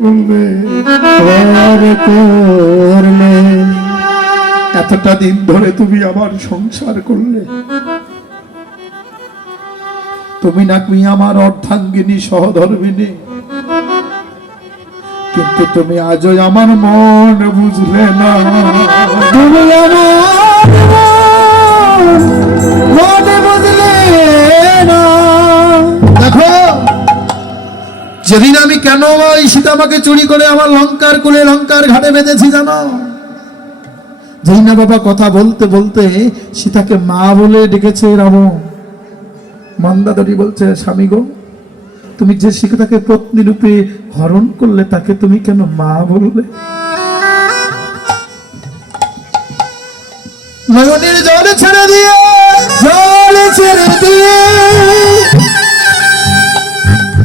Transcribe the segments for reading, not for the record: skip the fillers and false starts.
করলে এতটা দিন ধরে তুমি আমার সংসার করলে, তুমি নাকি আমার অর্ধাঙ্গিনী সহধর্মিনী, কিন্তু তুমি আজও আমার মন বুঝলে না। তুমি আমার মন বুঝলে না। দেখো, যেদিন আমি কেন ওই সীতামাকে চুরি করে আমার লঙ্কার কুলে লঙ্কার ঘাটে বেঁধেছি জানো? যেই না বাবা কথা বলতে বলতে সীতাকে মা বলে ডেকেছে রাবণ। মন্দাদরি বলছে, স্বামী গো, তুমি যে সীতাকে পত্নী রূপে হরণ করলে তাকে তুমি কেন মা বললে? নয়নের জল ছেড়ে দিয়ে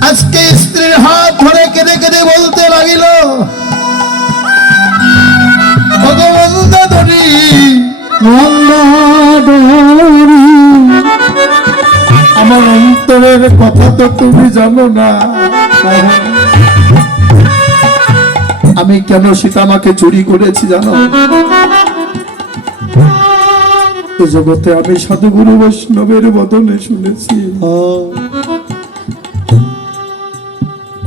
আজকে স্ত্রীর হাত ধরে কেঁদে কেঁদে বলতে লাগিল, মন্দাদরি মন্দাদরি, আমার অন্তরের কথা তো তুমি জানো না। আমি কেন সীতামাকে চুরি করেছি জানো? এই জগতে আমি সাধুগুরু বৈষ্ণবের বদনে শুনেছি,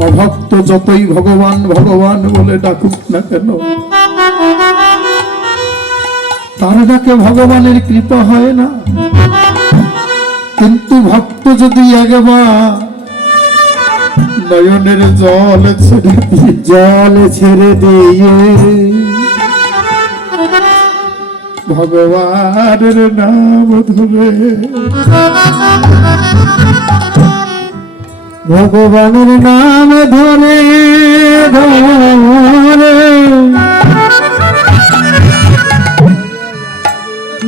অভক্ত যতই ভগবান ভগবান বলে ডাকুক না কেন, তার ডাকে ভগবানের কৃপা হয় না। কিন্তু ভক্ত যদি একবার নয়নের জল ছেড়ে দিয়ে ভগবানের নাম ধরে, ভগবানের নাম ধরে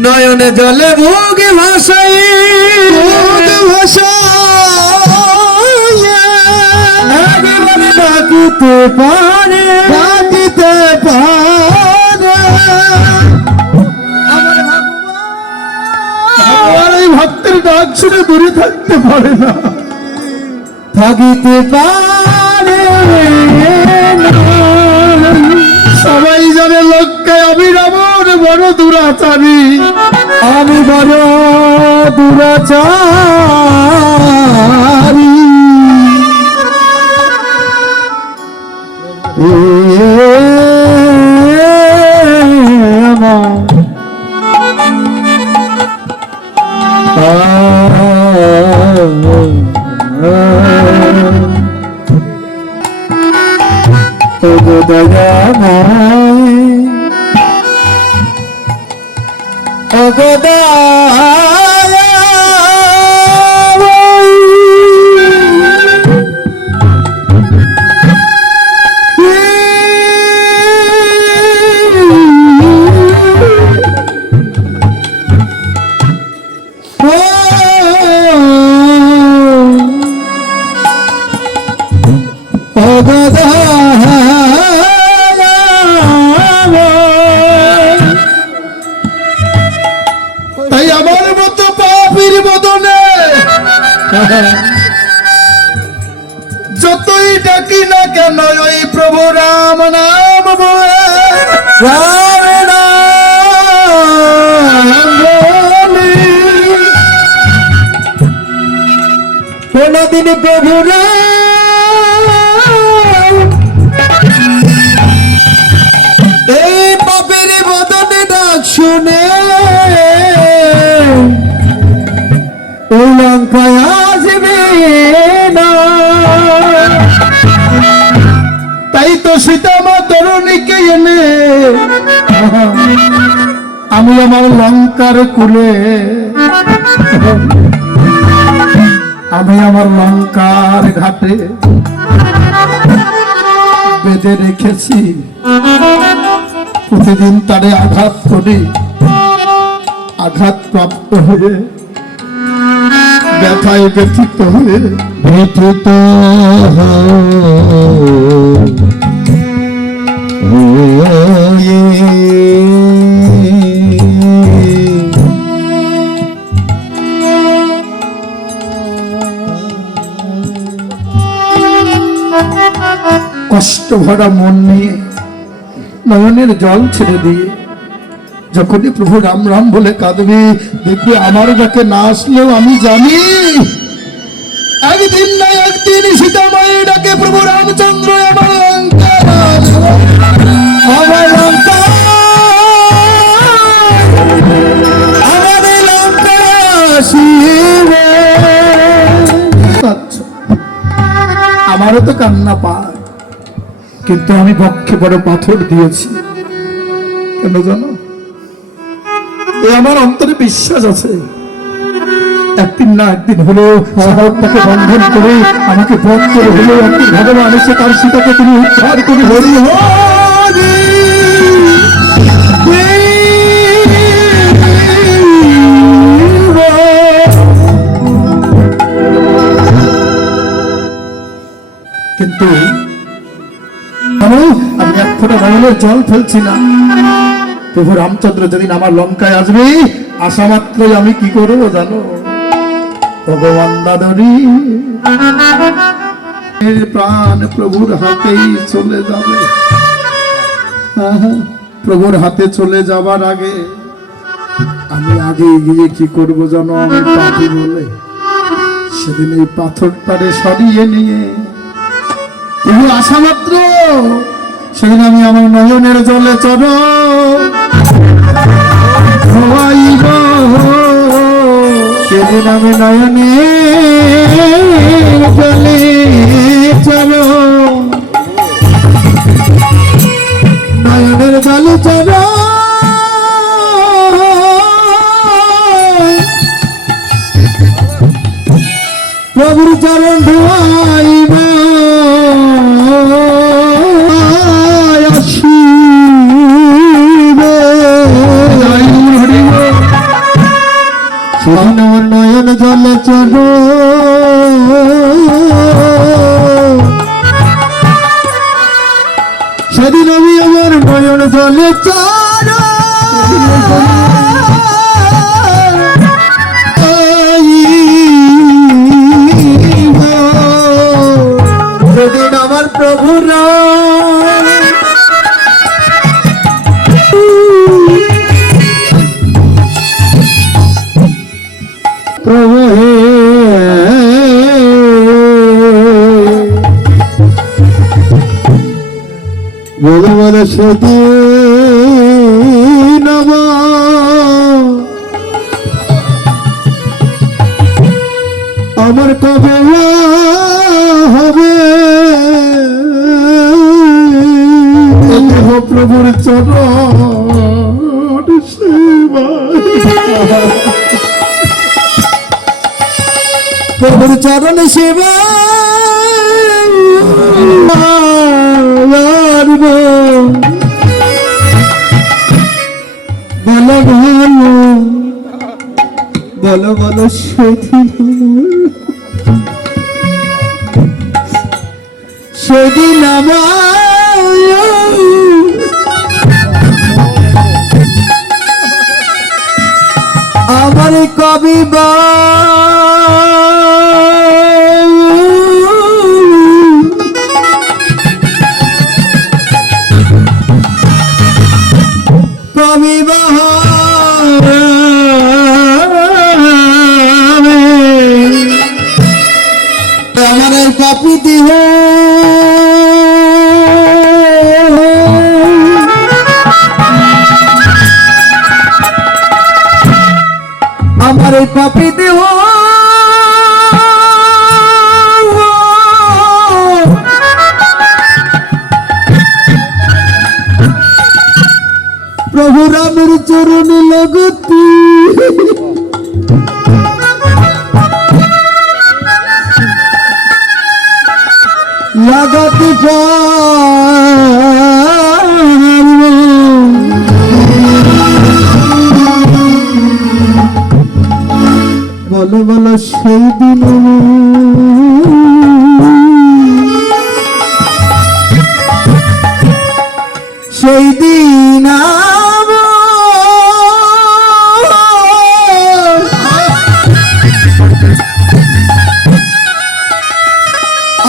নয়নে জলে মুখ ভাসাই ডাকিতে পারে আমার এই ভক্তের ডাক শুনে দূরে থাকতে পারে না, থাকিতে পারে। সবাই জানে লোককে আমি রাবণ বড় দুরাচারী, আমি বড় দুরাচারী। তাই আমার মতো পাপীর বদনে যতই ডাকি না কেন ওই প্রভু রাম নাম বলে, রাম নাম বলে কোনদিন প্রভু এই পাপের বদনে ডাক শুনে ওই লঙ্কায় আসবে না। তাই তো সীতামা তরুণীকে এনে আমি আমার লঙ্কার কুলে, আমি আমার লঙ্কার ঘাটে বেঁধে রেখেছি। প্রতিদিন তারে আঘাত করি, আঘাত প্রাপ্ত হয়ে ব্যথায় ব্যথিত হয়ে কষ্ট ভরা মন নিয়ে নয়নের জল ছেড়ে দিয়ে যখনই প্রভু রাম রাম বলে কাঁদবে, দেখবে আমার যাকে না আসলেও আমি জানি একদিন না একদিন সীতামায়ের ডাকে প্রভু রামচন্দ্র আমার লঙ্কায় আসবে। আমার লঙ্কায়, আমার লঙ্কায় আসিবে। আমারও তো কান্না পায়, কিন্তু আমি বক্ষে বড় পাথর দিয়েছি। কেন জানো? এ আমার অন্তরে বিশ্বাস আছে একদিন না একদিন হলেও তাকে বন্ধন করে আমাকে বধ করে হলেও একদিন ভগবান এসে তার সীতাকে তিনি উদ্ধার করে হরি হরি। কিন্তু আমি এক ফোঁটা নয়নের জল ফেলছি না। প্রভু রামচন্দ্র যেদিন আমার লঙ্কায় আসবে, আসা মাত্রই আমি কি করবো জানো? ভগবান দাদরি প্রাণ প্রভুর হাতেই চলে যাবে। প্রভুর হাতে চলে যাবার আগে আমি আগে গিয়ে কি করবো জানো? আমি পাপি বলে সেদিন এই পাথরটারে সরিয়ে নিয়ে প্রভু আসা মাত্র সেদিন আমি আমার নয়নের জলে চলো ধোয়াইব। সেদিন আমি নয়নের জলে চলো, নয়নের জলে চলো প্রভুর চরণ ধোয়াইব। আমার নয়ন জলে চলো, সেদিন আমি আমার নয়ন জলে চলো সেদিন আমার প্রভুরা প্রভু হে ভগবান সেদিন আমার কবে হবে প্রভুর চরণ সেবা, প্রভুর চরণ সেবা বলো বলো বলো বলো সেদিন আমার কবি বা কবি বা আমার পাপি দেহ আমার পাপি দেহ প্রভু রামের চরণ লগতি লাগাতে বলো বলো সেই দিন সেই দিন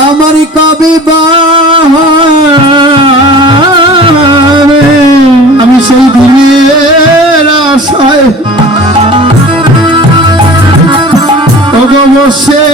আমার কবে বা বসে